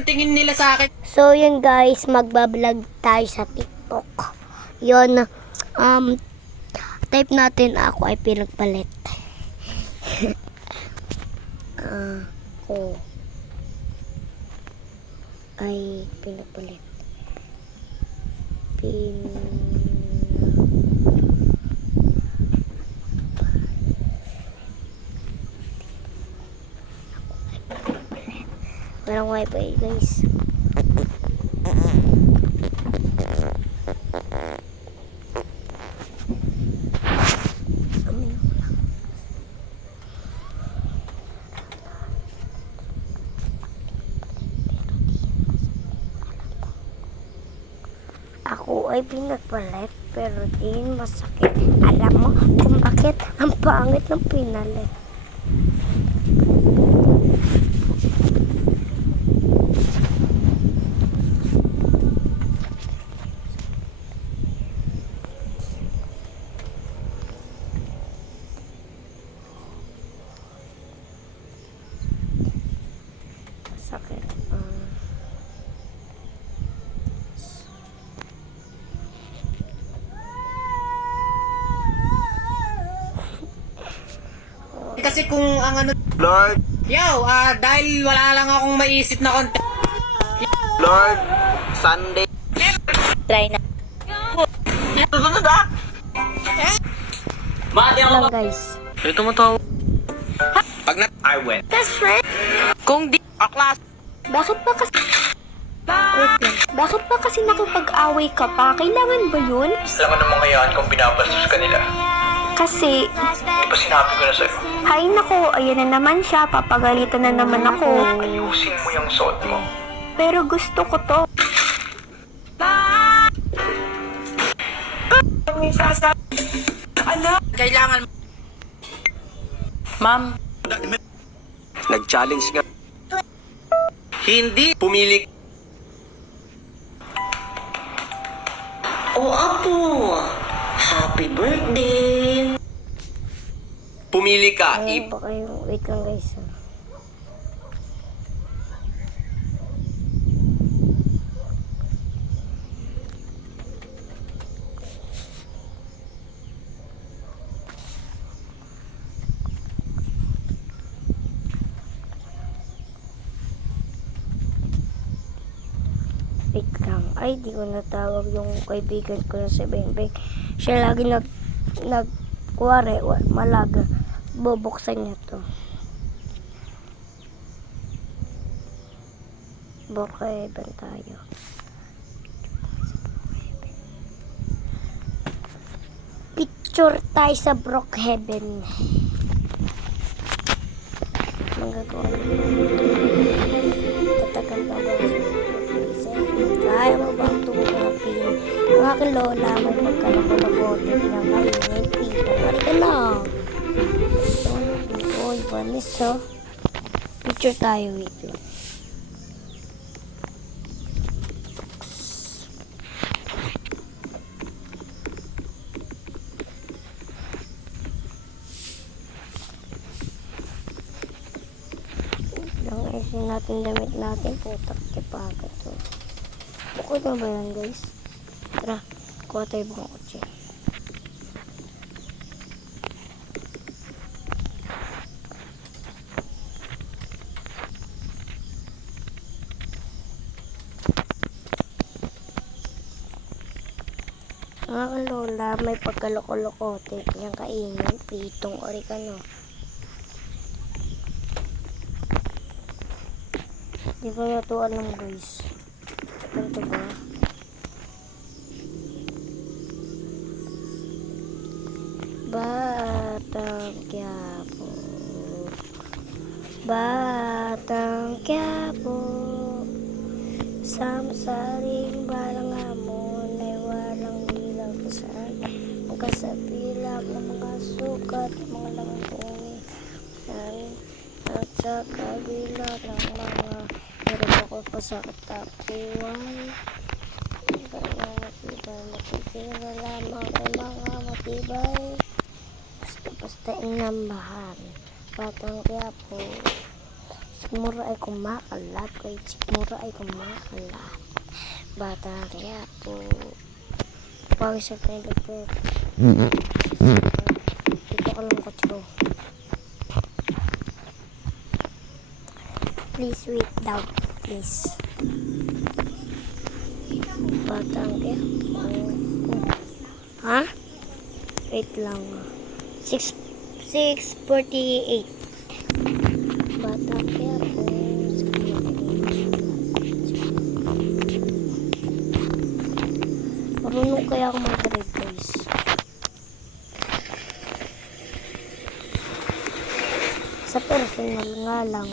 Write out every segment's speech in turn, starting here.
ang tingin nila sa akin. So, yun guys, magbablog tayo sa TikTok. Yun, type natin ako ay pinagpalit. Ako ay pinagpalit. Walang wifi guys. Ako ay pinagpalit pero din masakit. Alam mo kung bakit ang pangit ng pinalit. Sakit. Kasi kung ang ano, Lord, dahil wala lang akong maisip na content. Lord, Sunday. Try na. Susunod ah! Mati Lang ako pa. guys. Ito mo to. Pag na I went. Best friend. Kung di aklas. Bakit ba kasi Wait lang. Bakit ba kasi nakipag-away ka pa? Kailangan ba yun? Alam mo naman ngayon kung binabastos ka nila. Kasi, Di ba sinabi ko na sa'yo? hay nako, ayan na naman siya, papagalitan na naman ako. Ayusin mo yung suot mo. Pero gusto ko to. Kailangan, ma'am, Nag-challenge nga. Hindi pumili. oh apo, happy birthday. Pumili ka. Ayun ba kayo? Wait lang guys. Wait lang. Ay, di ko natawag yung kaibigan ko na si Bengbeng. Siya lagi kuwari, malaga. Bubuksan niya to. Brookhaven tayo. Picture tayo sa Brookhaven. Magagawa. Tatagal ba ba? Kaya mo bang tumapin? Ang aking lola may pagkalako-lakotin na kainin. Pito, wala ka na. Uy, banis oh. Picture tayo, wait lang. Lang ayusin natin damit natin. Putak tipaga to. Bukod na ba yan guys? Tara, kuha tayo bang kotse. Ang aking lola may pagkaloko-lokote niyang kainin, pitong oregano. Di ko na ito alam guys. Ganito ba? Batang Quiapo, Batang Quiapo, samsaring balang hamon ay walang bilang kasan. Ang kasabilang ng mga sukat, mga langkong at sa kabila ng mga hirap ako pa sa katapuan. Kaya matibay, makikita lamang ay mga matibay. Basta-basta inambahan. Batang Quiapo, sikmura ay kumakalat. Kahit sikmura ay kumakalat. Bata kaya po. Pawis at may dagdag. Dito ka lang kotso. Please wait down. Please. Bata kaya po. Ha? Wait lang. 6:48. Bata kaya po. Marunong kaya ako mag-drive, guys. Sa personal nga lang.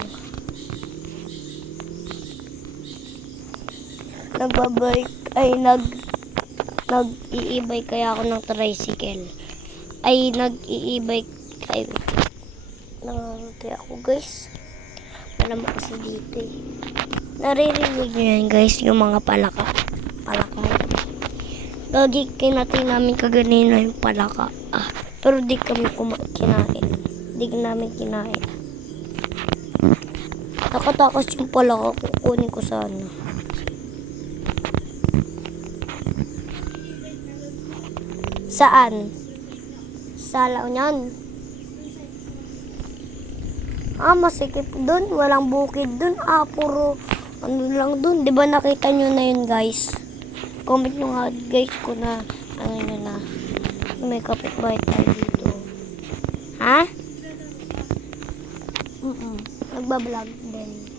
Nagbabike ay nag-i-e-bike kaya ako ng tricycle. Ay nag-i-e-bike ay nangaruti ako, guys. Malamang kasi dito eh. Naririnig nyo yan, guys, yung mga palaka. Lagi kinatay namin kaganina yung palaka. Pero di kami kinain. Di namin kinain. Nakatakas yung palaka. Kukunin ko sana. Saan? Sa Launyan. Masikip dun. Walang bukid dun. Puro ano lang dun. Diba nakita nyo na yun, guys? Comment nyo nga, guys, kung na ano nyo na. May kapitbahay tayo dito. Ha? Nagbablog din.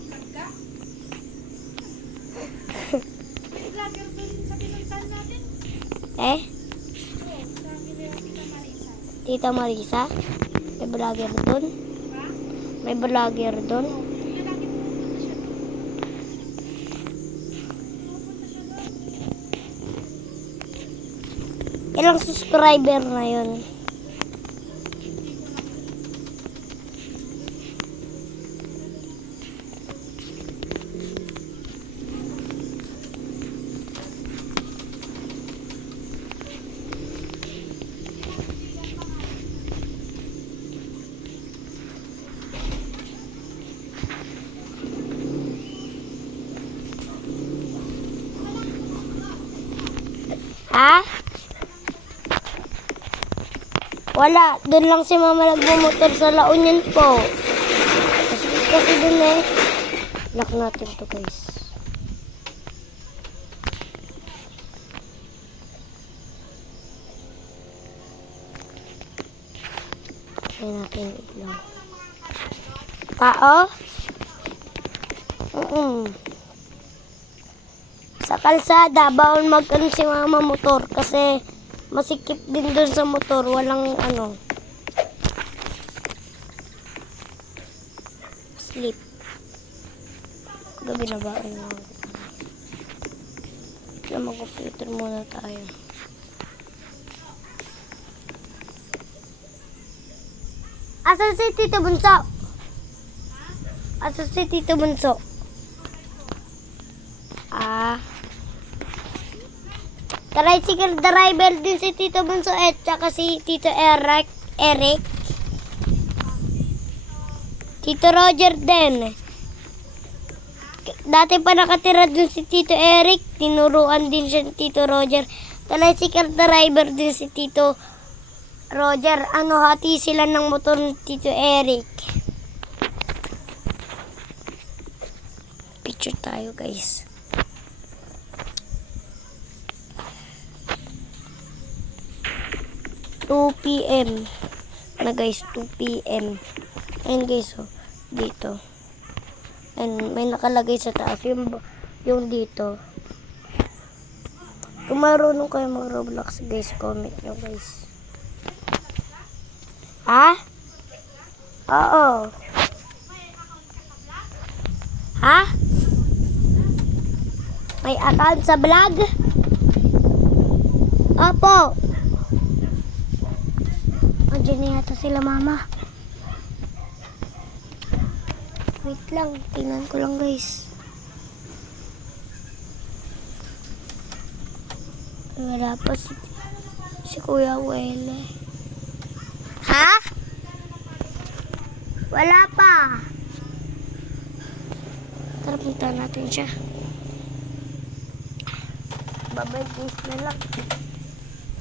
Tita Marisa? May vlogger dun? May vlogger dun? Ilang subscriber na yun? Ha? Wala. Doon lang si mama nagmumotor sa Launyan po. Kasi doon eh. Lock natin to, guys. Kaya natin itlo. Tao? Sa kalsada, bawal mag-ano si mama motor kasi masikip din doon sa motor, walang ano. Sleep. Gabi na ba? Mag-computer muna tayo. Asan si Tito Bunso? Asan si Tito Bunso? Tricycle driver din si Tito Bunso at saka si Tito Eric. Tito Roger din. Dati pa nakatira dun si Tito Eric. Tinuruan din siya ni Tito Roger. Tricycle driver din si Tito Roger. Hati sila ng motor ni Tito Eric. Picture tayo, guys. PM na, guys, 2 PM. Ayan, guys, dito. And may nakalagay sa taas yung dito. Kung marunong kayo mag-Roblox, guys, comment nyo, guys. Ha? Oo. Ha? May account sa vlog? Opo. Andiyan na yata sila, mama. Wait lang, tingnan ko lang, guys. Wala pa si Kuya Wele. Ha? Wala pa. Tara, punta natin siya. Babay guys na lang.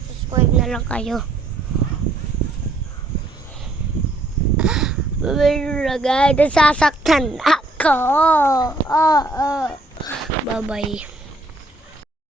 Subscribe na lang kayo. Babay na guys. Nasasaktan ako. Bye-bye.